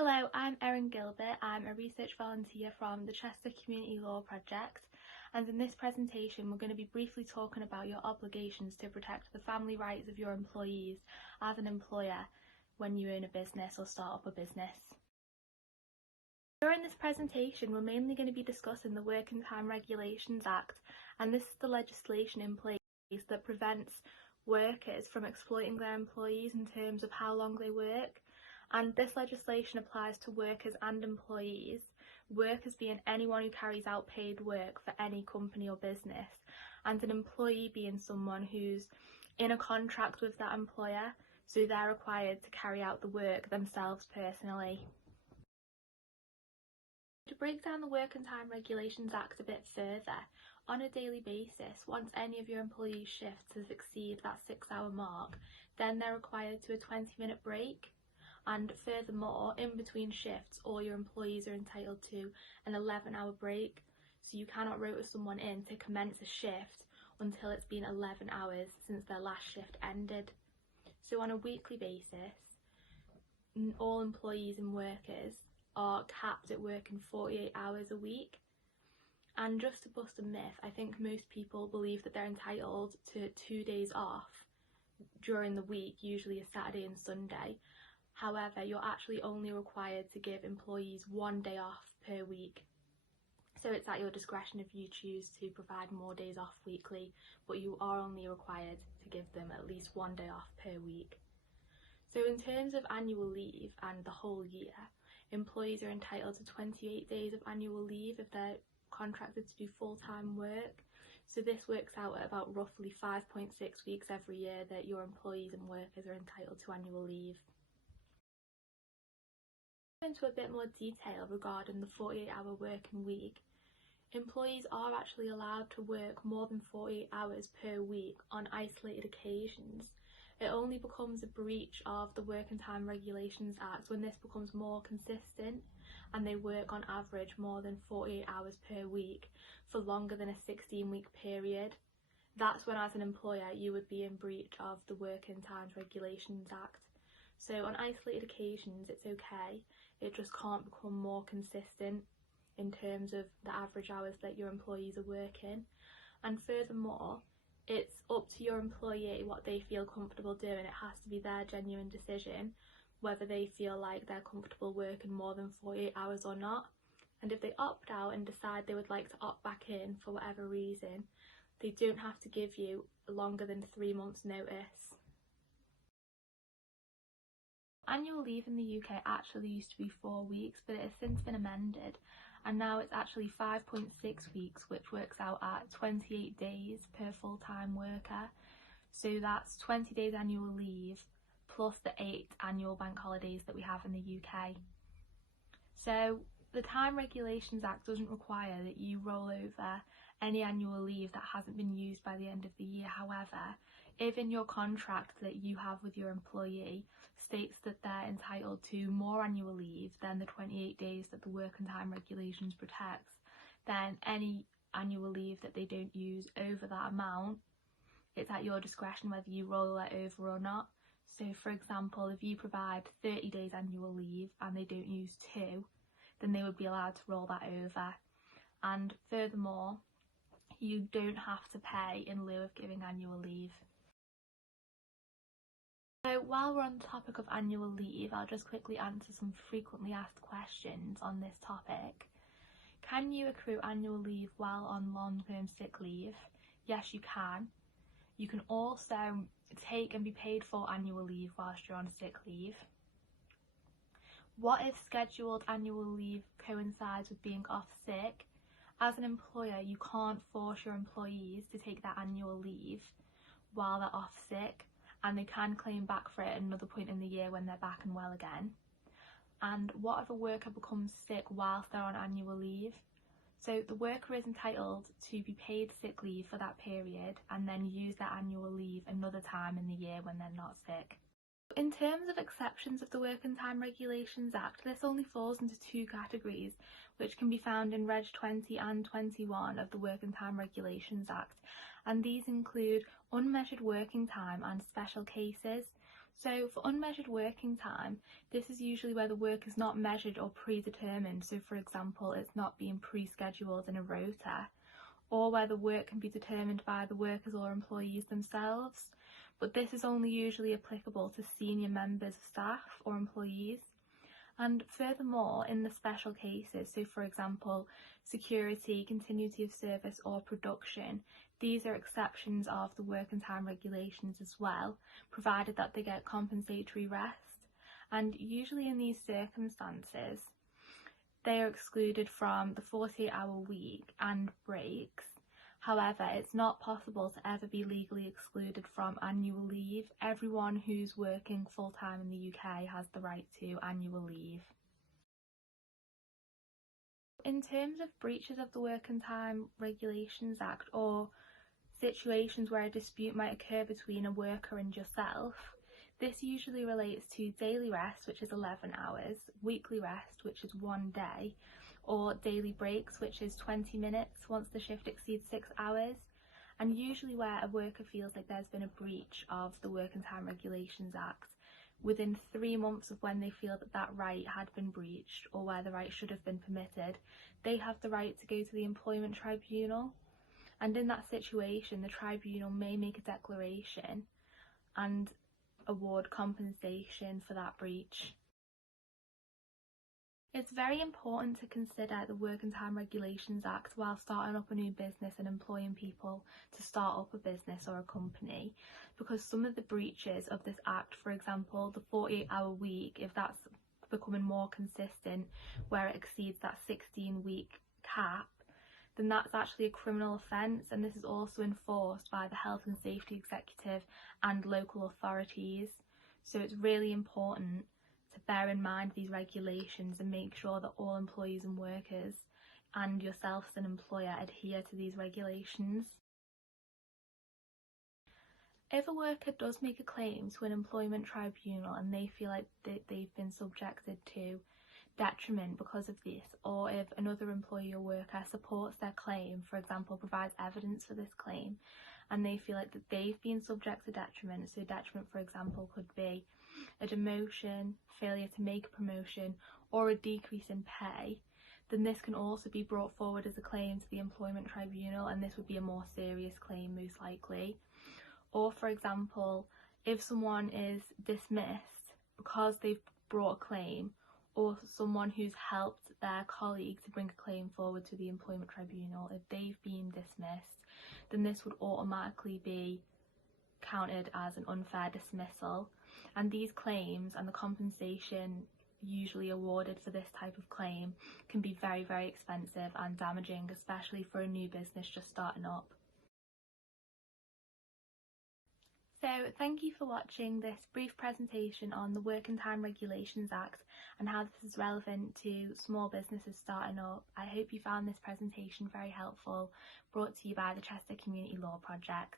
Hello, I'm Erin Gilbert. I'm a research volunteer from the BGP Community Law Project, and in this presentation we're going to be briefly talking about your obligations to protect the family rights of your employees as an employer when you own a business or start up a business. During this presentation we're mainly going to be discussing the Working Time Regulations Act, and this is the legislation in place that prevents workers from exploiting their employees in terms of how long they work. And this legislation applies to workers and employees, workers being anyone who carries out paid work for any company or business, and an employee being someone who's in a contract with that employer, so they're required to carry out the work themselves personally. To break down the Working Time Regulations Act a bit further, on a daily basis, once any of your employees' shifts has exceeded that 6-hour mark, then they're required to a 20-minute break. And furthermore, in between shifts, all your employees are entitled to an 11-hour break, so you cannot rota someone in to commence a shift until it's been 11 hours since their last shift ended. So on a weekly basis, all employees and workers are capped at working 48 hours a week. And just to bust a myth, I think most people believe that they're entitled to 2 days off during the week, usually a Saturday and Sunday. However, you're actually only required to give employees 1 day off per week. So it's at your discretion if you choose to provide more days off weekly, but you are only required to give them at least 1 day off per week. So in terms of annual leave and the whole year, employees are entitled to 28 days of annual leave if they're contracted to do full-time work. So this works out at about roughly 5.6 weeks every year that your employees and workers are entitled to annual leave. Into a bit more detail regarding the 48-hour working week, employees are actually allowed to work more than 48 hours per week on isolated occasions. It only becomes a breach of the Working Time Regulations Act when this becomes more consistent and they work on average more than 48 hours per week for longer than a 16-week period. That's when, as an employer, you would be in breach of the Working Time Regulations Act. So on isolated occasions it's okay, it just can't become more consistent in terms of the average hours that your employees are working. And furthermore, it's up to your employee what they feel comfortable doing. It has to be their genuine decision whether they feel like they're comfortable working more than 48 hours or not. And if they opt out and decide they would like to opt back in for whatever reason, they don't have to give you longer than 3 months notice. Annual leave in the UK actually used to be 4 weeks, but it has since been amended, and now it's actually 5.6 weeks, which works out at 28 days per full-time worker. So that's 20 days annual leave plus the 8 annual bank holidays that we have in the UK. So the Time Regulations Act doesn't require that you roll over any annual leave that hasn't been used by the end of the year. However, if in your contract that you have with your employee states that they're entitled to more annual leave than the 28 days that the Working Time Regulations protects, then any annual leave that they don't use over that amount, it's at your discretion whether you roll that over or not. So for example, if you provide 30 days annual leave and they don't use 2, then they would be allowed to roll that over. And furthermore, you don't have to pay in lieu of giving annual leave. So while we're on the topic of annual leave, I'll just quickly answer some frequently asked questions on this topic. Can you accrue annual leave while on long-term sick leave? Yes, you can. You can also take and be paid for annual leave whilst you're on sick leave. What if scheduled annual leave coincides with being off sick? As an employer, you can't force your employees to take their annual leave while they're off sick, and they can claim back for it at another point in the year when they're back and well again. And what if a worker becomes sick whilst they're on annual leave? So the worker is entitled to be paid sick leave for that period and then use their annual leave another time in the year when they're not sick. In terms of exceptions of the Working Time Regulations Act, this only falls into 2 categories, which can be found in Reg 20 and 21 of the Working Time Regulations Act, and these include unmeasured working time and special cases. So for unmeasured working time, this is usually where the work is not measured or predetermined, so for example it's not being pre-scheduled in a rota, or where the work can be determined by the workers or employees themselves, but this is only usually applicable to senior members of staff or employees. And furthermore, in the special cases, so for example, security, continuity of service or production, these are exceptions of the working time regulations as well, provided that they get compensatory rest. And usually in these circumstances, they are excluded from the 48-hour week and breaks. However, it's not possible to ever be legally excluded from annual leave. Everyone who's working full-time in the UK has the right to annual leave. In terms of breaches of the Working Time Regulations Act or situations where a dispute might occur between a worker and yourself, this usually relates to daily rest, which is 11 hours, weekly rest, which is 1 day, or daily breaks, which is 20 minutes once the shift exceeds 6 hours, and usually where a worker feels like there's been a breach of the Working Time Regulations Act within 3 months of when they feel that that right had been breached or where the right should have been permitted, they have the right to go to the employment tribunal. And in that situation, the tribunal may make a declaration and award compensation for that breach. It's very important to consider the Working Time Regulations Act while starting up a new business and employing people to start up a business or a company, because some of the breaches of this act, for example the 48-hour week, if that's becoming more consistent where it exceeds that 16-week cap, then that's actually a criminal offence, and this is also enforced by the Health and Safety Executive and local authorities. So it's really important to bear in mind these regulations and make sure that all employees and workers and yourself as an employer adhere to these regulations. If a worker does make a claim to an employment tribunal and they feel like they've been subjected to detriment because of this, or if another employee or worker supports their claim, for example provides evidence for this claim, and they feel like that they've been subject to detriment, so detriment for example could be a demotion, failure to make a promotion, or a decrease in pay, then this can also be brought forward as a claim to the employment tribunal, and this would be a more serious claim most likely. Or for example, if someone is dismissed because they've brought a claim, or someone who's helped their colleague to bring a claim forward to the employment tribunal, if they've been dismissed, then this would automatically be counted as an unfair dismissal, and these claims and the compensation usually awarded for this type of claim can be very, very expensive and damaging, especially for a new business just starting up. So thank you for watching this brief presentation on the Working Time Regulations Act and how this is relevant to small businesses starting up. I hope you found this presentation very helpful, brought to you by the Chester Community Law Project.